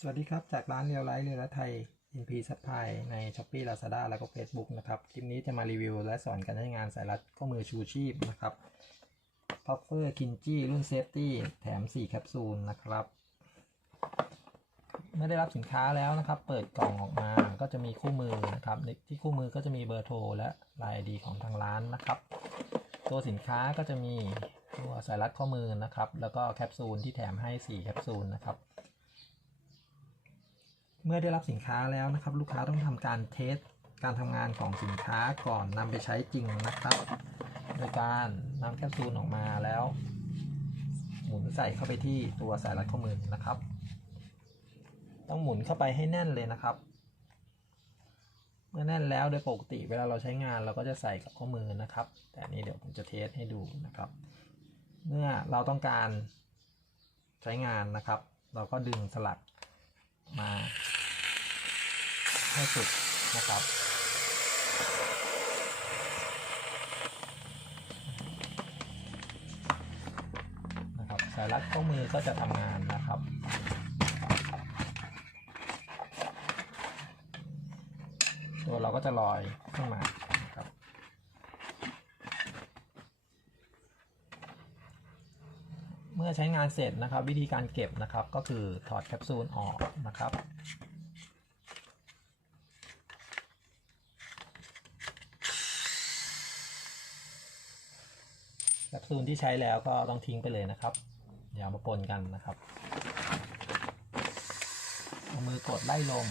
สวัสดีครับ จากร้านเรียวไลท์เรือลไทย NP Supply ใน Shopee Lazada แล้วก็ Facebook นะครับ คลิปนี้จะมารีวิวและสอนการใช้งานสายรัดข้อมือชูชีพนะครับ p u f f e r Kinji รุ่น Safety แถม 4 แคปซูลนะครับ เมื่อได้รับสินค้าแล้วนะครับ เปิดกล่องออกมาก็จะมีคู่มือนะครับที่คู่มือก็จะมีเบอร์โทรและรายดีของทางร้านนะครับ ตัวสินค้าก็จะมีตัวสายรัดข้อมือนะครับ แล้วก็แคปซูลที่แถมให้ 4 แคปซูลนะครับ เมื่อได้รับสินค้าแล้วนะครับ ลูกค้าต้องทำการเทสการทำงานของสินค้าก่อนนำไปใช้จริงนะครับ โดยการนำแคปซูลออกมาแล้ว หมุนใส่เข้าไปที่ตัวสายรัดข้อมือนะครับ ต้องหมุนเข้าไปให้แน่นเลยนะครับ เมื่อแน่นแล้วโดยปกติเวลาเราใช้งานเราก็จะใส่กับข้อมือนะครับ แต่นนี้เดี๋ยวผมจะเทสให้ดูนะครับ เมื่อเราต้องการใช้งานนะครับ เราก็ดึงสลักมา ให้สุดนะครับ นะครับสายรัดข้อมือก็จะทำงานนะครับตัวเราก็จะลอยขึ้นมาครับเมื่อใช้งานเสร็จนะครับ วิธีการเก็บนะครับก็คือถอดแคปซูลออกนะครับ แคปซูลที่ใช้แล้วก็ต้องทิ้งไปเลยนะครับ อย่ามาปนกันนะครับเอามือกดไล่ลม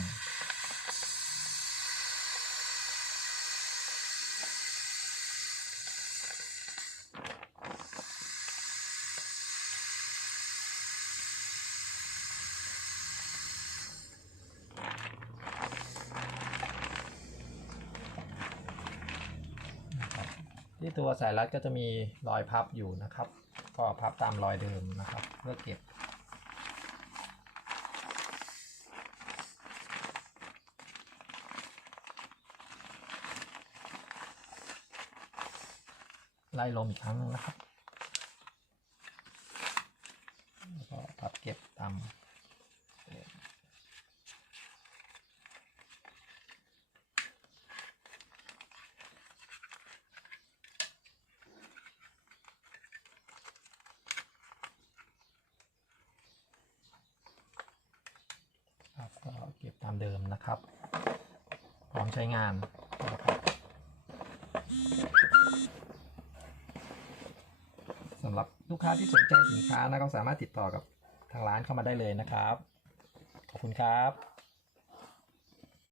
ที่ตัวสายรัดก็จะมีรอยพับอยู่นะครับ ก็พับตามรอยเดิมนะครับ เพื่อเก็บ ไล่ลมอีกครั้งนึงนะครับแล้วก็พับเก็บตามเดิม ครับ ก็เก็บตามเดิมนะครับ พร้อมใช้งานนะครับสำหรับลูกค้าที่สนใจสินค้านะก็สามารถติดต่อกับทางร้านเข้ามาได้เลยนะครับ ขอบคุณครับ